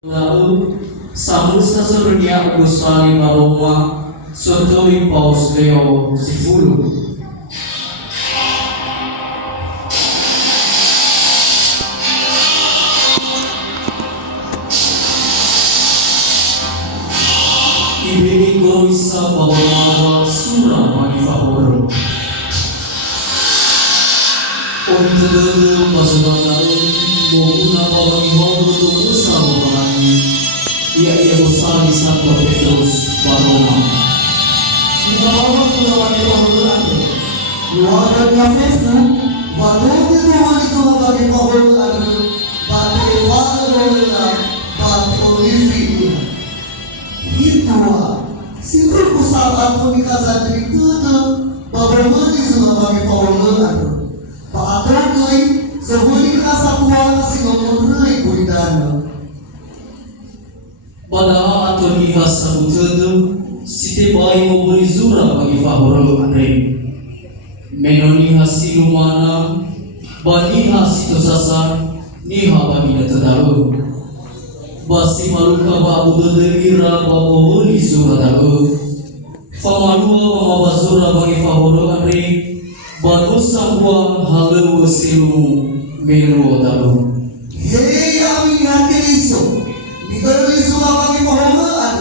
Lalu samul sasurnya Gusali Paloma Sotoi Paus Leo Sifulu. Ibini Goisa Paloma Sura Mani Favor. Untuk pasukan Moguna Pawani Wabu Musa Wabangi ia Gusali Santo Petrus Paloma. Ikaw kulawan ito ang ulan. Luwagan niya festa, bago ginawa ito ang bagay paulan, bati iwanan na, bati olivi. Ito siyempre ko sa ato ni kasal dito, babawin ito ang bagay paulan. Paatrakoy, sa huli kasapuan na sinunod bulidano. Pada ato liha sa butado, site bai mobilizura bagi favoro andre. Menoniha silumana, baniha sito sasa, niha bagi natadaru. Basi maluka ba abu dodera ba mobilizura daru. Famalua mamabazura bagi favoro andre, banusa buang halu silumu melu daru. Hei ami hati iso. Ikaw iso ang aming pahamaan,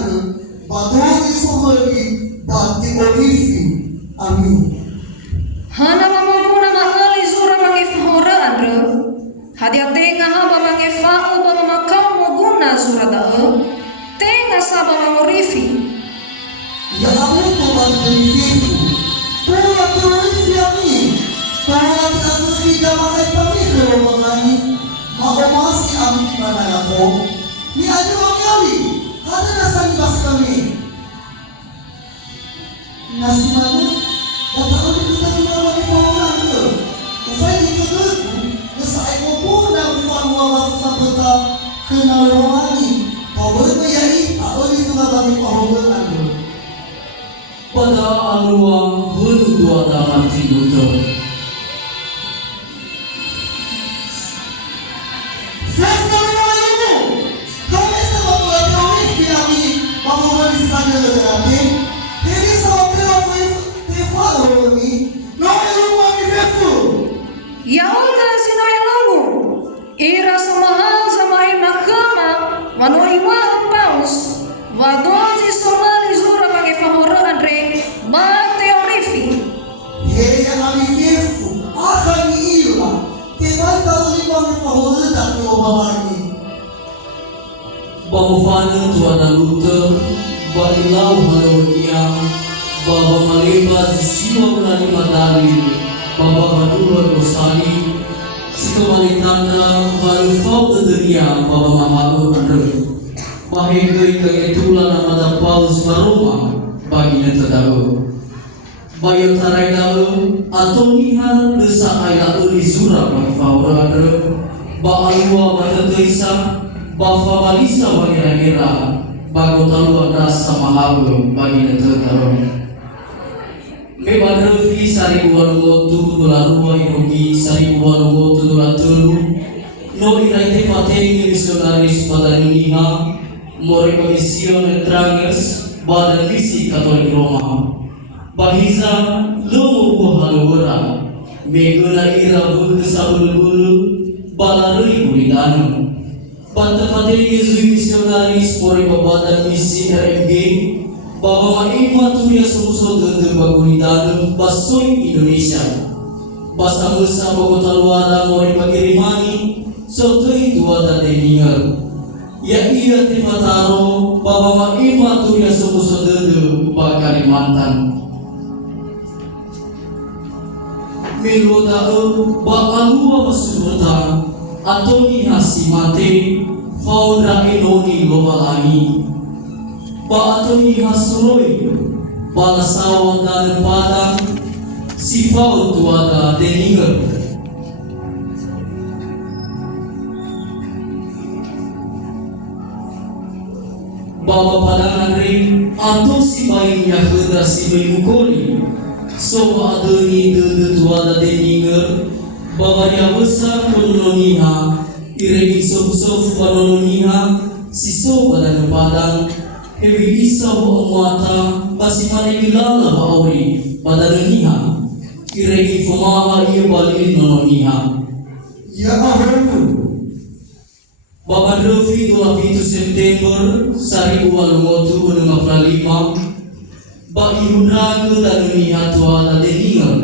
bago iso lagi, bati olivi, amin. Hana mamaguna mahali zura mangi fahora andro. Hadia tenga haba mangi fa'u ba mamakau moguna zura da'o. Tenga saba mangorifi. Ya amin po mag-olivifu, pulat olivi amin. Pulat ang oliga makay pamilya mga ni, maumasi amin panayako. Ni ano ang kami, hada na sa ibas kami. Nasimano, dapat kita semua bagi pahaman ke. Usai dikeduku, nesai mopuna ufanuwa sa beta kenalawani. Pawai mayai, awali juga bagi pahaman ke. Pada aluang hulu dua dalam tibuto. Yaoga sinoy logo. Ira samahal samay nakama. Wano iwa paus. Wadozi somali zura mangi fahora andre. Bate orifi. Bangufana tuana luta, balilau halonia, baba maleba zisiwa ulani madali, baba madura gosali, sito malitanda halufau de dunia, baba mahalu andre. Mahegoi kagetula namada paus baroma, bagi netadaru. Bayo tarai dalu, atonihan desa ayat uli zura bagi faura andre, ba alua batateisa, Bafa balisa bagi rangira, bago taluan rasa mahalu bagi netadaru. Me badrufi sari walugotu dolarua irogi sari walugotu dolatulu, no iraite fateni misionaris pada dunia, more komision etrangers badan misi Katolik Roma. Bahiza lomo haluwara, me guna ira bulu sabulu balarui bulidanu. Banta fateni Yesus misionaris more badan misi RMG, bahwa maima tuya sumuso de bagulidanu basoi Indonesia. Basta musa Bogota luara more pagirimani, sotoi tuada deningar. Ya iya tifataro bahwa maima tuya sumuso de Kalimantan. Melodao baalua basurta atoni hasimate fauna enoni lobalani. Paatoni hasuroi balasawa dan padang sifau tuada deninger. Bawa padangan ring atau si bayinya heda si bayi mukoli. So adoni de tuada deninger. Bawa yang besar penoniha iregi sof-sof panoniha siso pada padang hewi isa ho amwata pasi mani bilala baori pada niha kiregi fumaha ia bali nono niha Ya ahemu. Baban Refi 21 September 1845 ba ihunraga dan niha tua da deninga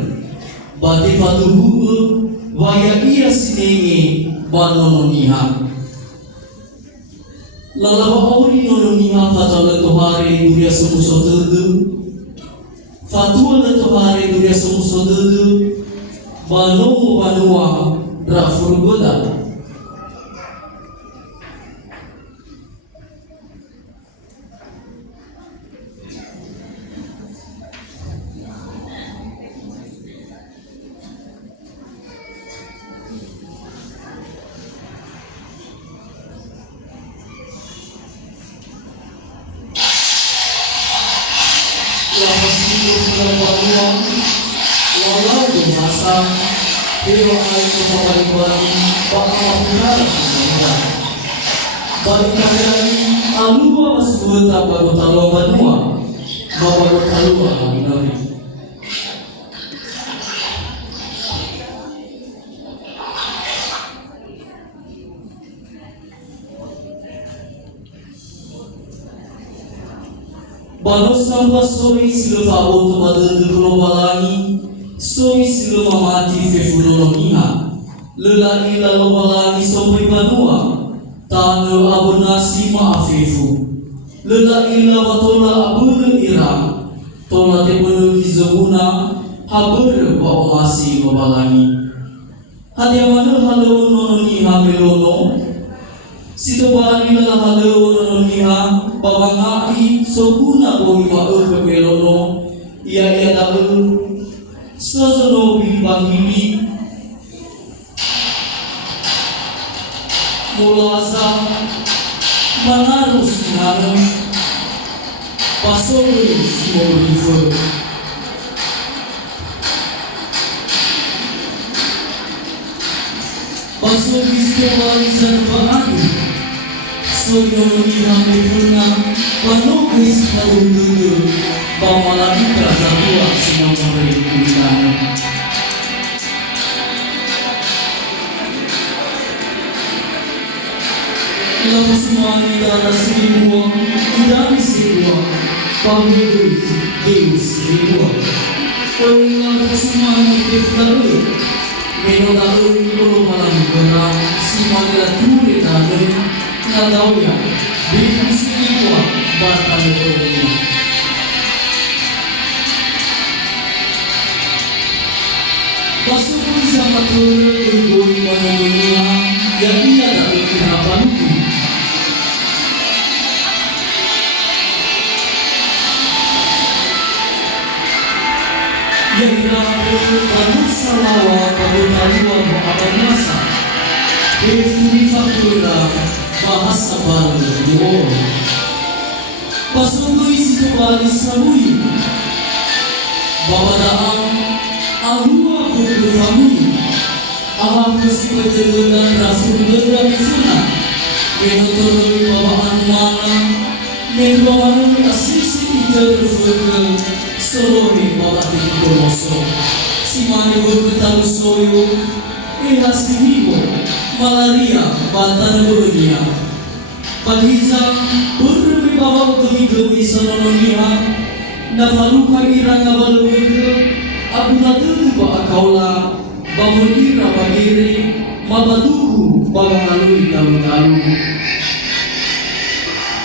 ba te fatuhu waya ia sinenge ba nono niha lalawa auri nono niha fatala tohare duria sumuso dedu fatua da tohare duria sumuso dedu banomo banua rafurgoda lapas hidup dalam banguan walau bermasa dewa air kembali pakar bagi kalian alua masbuta bago talua banua bago talua minori Balos sampai soi silo fabo tu badal dulu balani, soi silo mamati fefulo niha, lelaki lalu balani soi banua, tanu abonasi maafefu, lelaki lalu tola abunu ira, tola tebunu hizabuna, haber baomasi babalani, hadiamanu halu nono niha melono. Sito bali la halo nono niha babangai soguna bomi mau kemelono ia dalu sozono bibangili mulasa manarus nanu pasori simolifu pasori simoli zanbani Soyoni hamefuna panogis paundulu pamalaki prasatua sinamore kuitano Lalu semuanya dalam seribuan idami seribuan pahudus deus seribuan Lalu semuanya keflaru menodaru kolo malam berang semuanya turi dalu Kalau ya, bikin semua bakal berubah. Pasukan sama turun berguna dunia yang ia dari harapanku. Yang berlaku pada salawat pada talua mu'amal masa. Defini fakura bahasa baru duo pasungguh isi kembali sabui babadaan alua berfamili aham kesiwa jelunan rasul beramisuna menotoroi babaan mana menbawanui asisi interfurke sorohi babati komoso simani berbetalu soyo ehasihibo malaria batan dunia Paghiza urbi bawa demi sononia nafaluka iranga baluke abuna dudu ba akaula bamudira bagiri mabaduku bagangalui dalu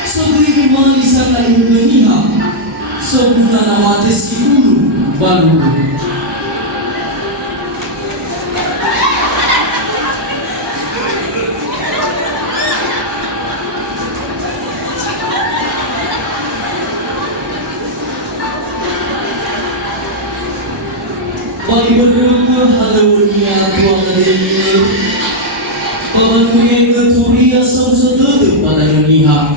sobri mali sana dunia sobuna namate sikulu balu Bagi berdua halaunia tuan deni, pamannya keturia samsudut pada dunia.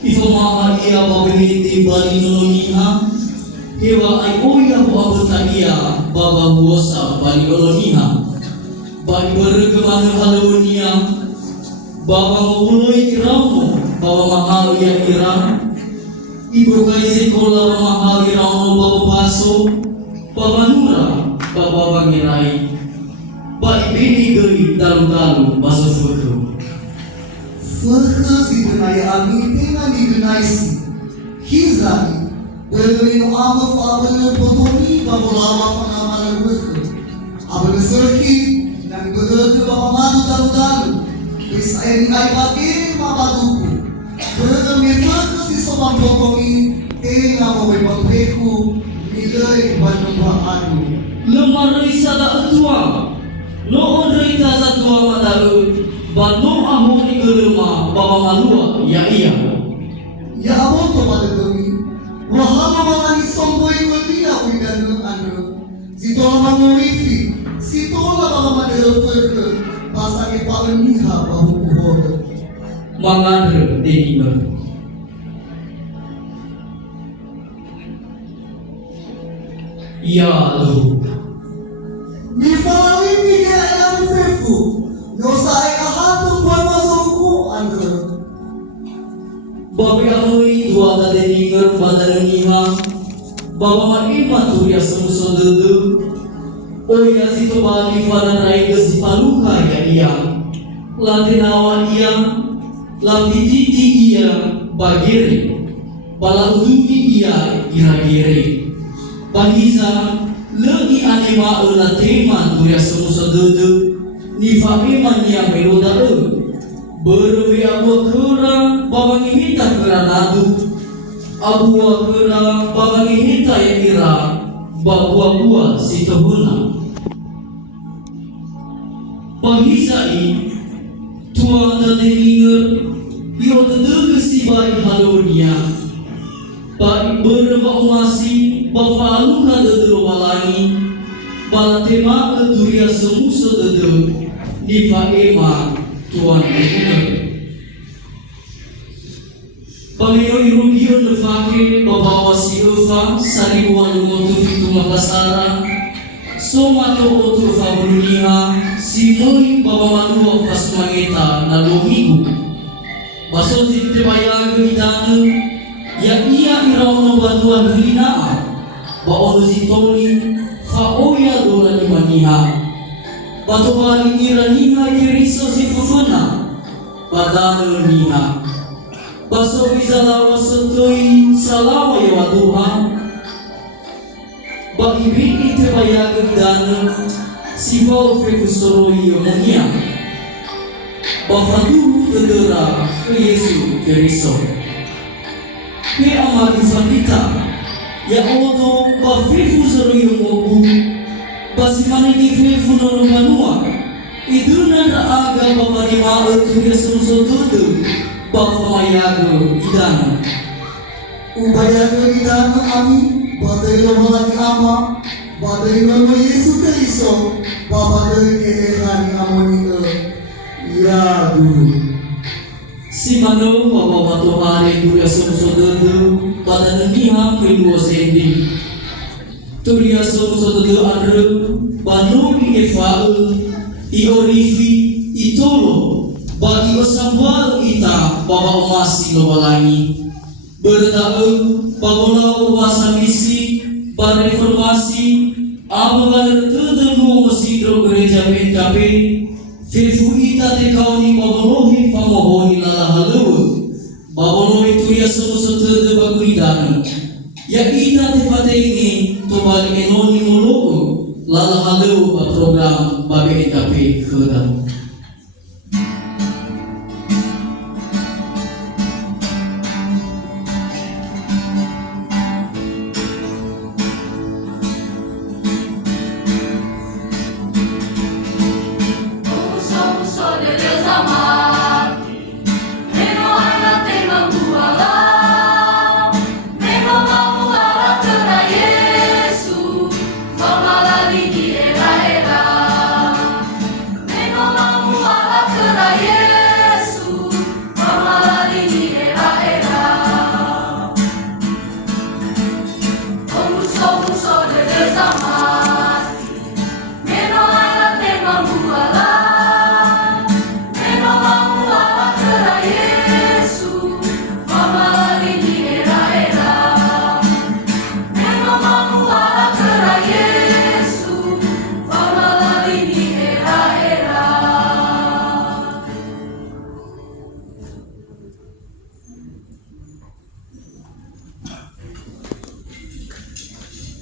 Ifamaha ia pabinti bali noloniha, hewa ay oya ho abutaia baba huosa bali noloniha. Baik berkemana halaunia, bawa mulai kiramo, bawa mahal yang kirang, ibu kaisi kola mahal kiramo bawa paso, bawa nura, bawa bangirai, baik bini geri dalu-dalu baso furku. Furku si denai ami dengan didenai si, hizai, berlino ama fabel potomi bawa lama panamalan furku, abel serki. Dan berke bawa madu dalu-dalu bis air ay pagi mapaduku berke si sopan potongi ngamo may pagbeku nilai banubaan Lemar risa da atua, noon rita sa tua madalu, bano aho ni gelema bawa malua ya iya. ya abon to pada kami wahama mangani somboy kuliah widan anu zitola mangorifi Sitola mga madalufurke, basta ipalaniha bahubuhore. Mangandre denimer. Ya lo. Mifalawin ni kaya ayam fefu, yosa ay kahatong buwan masungku, andre. Babi amoi dua ka denimer badalaniha, bawa maima turia semusodedu. Oh ya situ bali fana raiga si paluka ya iya, la tenawa iya, la pititi iya bagere, bala udumi iya iragere, bahiza lagi anima la tema turia semusa dede, ni fa'iman yang meloda berbi abu kera babangi hita kera nadu, abu kera babangi hita ya ira, babua si tehuna. Pahizai tua da deninger yo dedege si bari halonia bari berba umasi bafalu na dedelo balani balatema duria semuso dede ni faema tuan deninger Pamino irugio nefake babawa si ufa sariwa lumotu fitu makasara Soma to otro fabruniha simoi bawa manuwa pas mangeta na lomigo baso zitte bayaga idana ya iya iraono banua hina ba ono zitoni fa oya dola ni maniha bato bali iraniha kiriso si fufuna badana niha baso bizalawa sentoi salawa ya waduha bagi bini terbayagan dana sibau fekusoroi yomonia bafadu dedera ke Yesu Keriso ke amadi fabita ya odo bafefu soroi yomogu basimani di fefu nonomanua iduna da aga babani maet ya sumsodudu bafamayaga idana Ubayaga idana ami Badai lomolaki ama, badai lomo Yesu Keriso, babadai keherani amoni ya dulu. Si mano bawa batu hari kuria sumsodudu pada neniha kedua sendi. Turia sumsodudu andre banu di efaul, iorifi, itolo, bagi osambal ita bawa omasi lobalangi. Berdaun pagolau wasa misi reformasi abagal tedemu mesidro gereja BKP fefu ita tekauni pagolohi pamohoni lala halu babolohi turia semuso tede bagulidana ya ita tefate ini to bali enoni mologo lala halu program